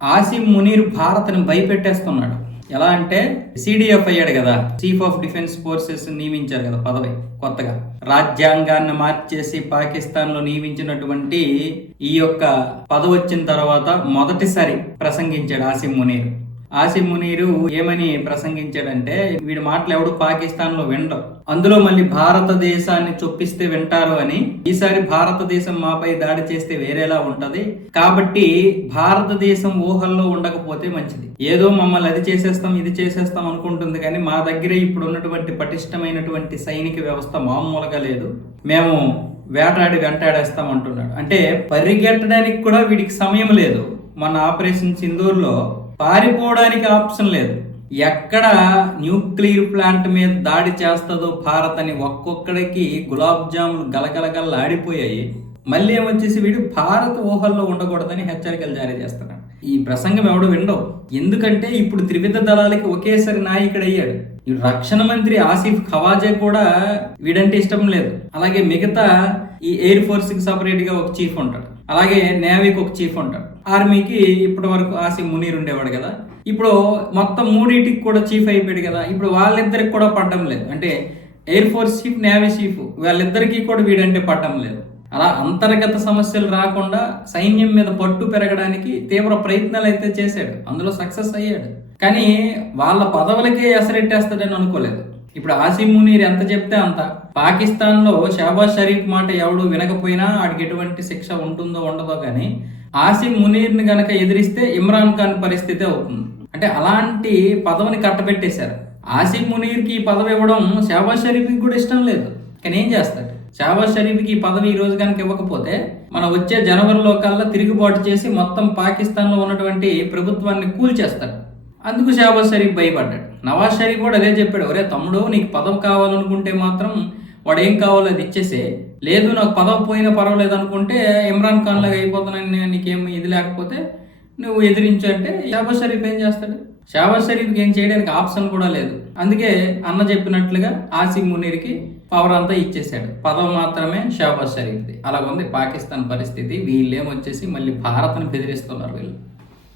ఆసిమ్ మునీర్ భారత్ని భయపెట్టేస్తున్నాడు. ఎలా అంటే సిడిఎఫ్ అయ్యాడు కదా, చీఫ్ ఆఫ్ డిఫెన్స్ ఫోర్సెస్ నియమించారు కదా పదవి కొత్తగా. రాజ్యాంగాన్ని మార్చేసి పాకిస్తాన్ లో నియమించినటువంటి ఈ యొక్క పదవి వచ్చిన తర్వాత మొదటిసారి ప్రసంగించాడు ఆసిమ్ మునీరు ఏమని ప్రసంగించాడంటే, వీడి మాటలు ఎవడు పాకిస్తాన్ లో వినడం, అందులో మళ్ళీ భారతదేశాన్ని చొప్పిస్తే వింటారు అని, ఈసారి భారతదేశం మాపై దాడి చేస్తే వేరేలా ఉంటది, కాబట్టి భారతదేశం ఊహల్లో ఉండకపోతే మంచిది. ఏదో మమ్మల్ని అది చేసేస్తాం ఇది చేసేస్తాం అనుకుంటుంది, కానీ మా దగ్గర ఇప్పుడు ఉన్నటువంటి పటిష్టమైనటువంటి సైనిక వ్యవస్థ మామూలుగా లేదు, మేము వెంటాడేస్తాం అంటున్నాడు. అంటే పరిగెట్టడానికి కూడా వీడికి సమయం లేదు. మన ఆపరేషన్ సింధూర్లో పారిపోవడానికి ఆప్షన్ లేదు. ఎక్కడ న్యూక్లియర్ ప్లాంట్ మీద దాడి చేస్తుందో భారత్ అని ఒక్కొక్కడికి గులాబ్ జాములు గలగలగల ఆడిపోయాయి. మళ్ళీ ఏమొచ్చేసి వీడు భారత్ ఊహల్లో ఉండకూడదని హెచ్చరికలు జారీ చేస్తున్నాడు. ఈ ప్రసంగం ఎవడు వినడవు, ఎందుకంటే ఇప్పుడు త్రివిధ దళాలకి ఒకేసారి నాయకుడు అయ్యాడు. ఈ రక్షణ మంత్రి ఆసిఫ్ ఖవాజా కూడా వీడంటే ఇష్టం లేదు. అలాగే మిగతా ఈ ఎయిర్ ఫోర్స్ కి సపరేట్ గా ఒక చీఫ్ ఉంటాడు, అలాగే నేవీకి ఒక చీఫ్ ఉంటాడు, ఆర్మీకి ఇప్పటి వరకు ఆసిమ్ మునీర్ ఉండేవాడు కదా, ఇప్పుడు మొత్తం మూడింటికి కూడా చీఫ్ అయిపోయాడు కదా. ఇప్పుడు వాళ్ళిద్దరికి కూడా పడ్డం లేదు, అంటే air force chief navy chief వాళ్ళిద్దరికీ కూడా వీడంటే పడ్డం లేదు. అలా అంతర్గత సమస్యలు రాకుండా సైన్యం మీద పట్టు పెరగడానికి తీవ్ర ప్రయత్నాలు అయితే చేశాడు, అందులో సక్సెస్ అయ్యాడు. కానీ వాళ్ళ పదవులకే ఎసరెట్టేస్తాడని అనుకోలేదు. ఇప్పుడు ఆసిమ్ మునీర్ ఎంత చెప్తే అంత. పాకిస్తాన్ లో షహబాజ్ షరీఫ్ మాట ఎవడు వినకపోయినా వాడికి ఎటువంటి శిక్ష ఉంటుందో ఉండదో, కానీ ఆసిమ్ మునీర్ ని గనక ఎదిరిస్తే ఇమ్రాన్ ఖాన్ పరిస్థితి అవుతుంది. అంటే అలాంటి పదవిని కట్టబెట్టేశారు. ఆసిమ్ మునీర్ కి ఈ పదవి ఇవ్వడం షహబాజ్ షరీఫ్ కూడా ఇష్టం లేదు, కానీ ఏం చేస్తాడు. షహబాజ్ షరీఫ్కి ఈ పదవి ఈ రోజు కనుక ఇవ్వకపోతే మన వచ్చే జనవరిలో కల్లా తిరుగుబాటు చేసి మొత్తం పాకిస్తాన్ లో ఉన్నటువంటి ప్రభుత్వాన్ని కూల్చేస్తాడు. అందుకు షహబాజ్ షరీఫ్ భయపడ్డాడు. నవాజ్ షరీఫ్ కూడా అదే చెప్పాడు, ఒరే తమ్ముడు నీకు పదవి కావాలనుకుంటే మాత్రం వాడు ఏం కావాలో అది ఇచ్చేసే, లేదు నాకు పదవి పోయినా పర్వాలేదు అనుకుంటే ఇమ్రాన్ ఖాన్ లాగా అయిపోతానని నీకేం ఇది లేకపోతే నువ్వు ఎదిరించు అంటే షహబాజ్ షరీఫ్ ఏం చేస్తాడు. షహబాజ్ షరీఫ్కి ఏం చేయడానికి ఆప్షన్ కూడా లేదు. అందుకే అన్న చెప్పినట్లుగా ఆసిమ్ మునీర్కి పవర్ అంతా ఇచ్చేసాడు, పదవి మాత్రమే షహబాజ్ షరీఫ్ది. అలాగుంది పాకిస్తాన్ పరిస్థితి. వీళ్ళేమొచ్చేసి మళ్ళీ భారత్ని బెదిరిస్తున్నారు వీళ్ళు.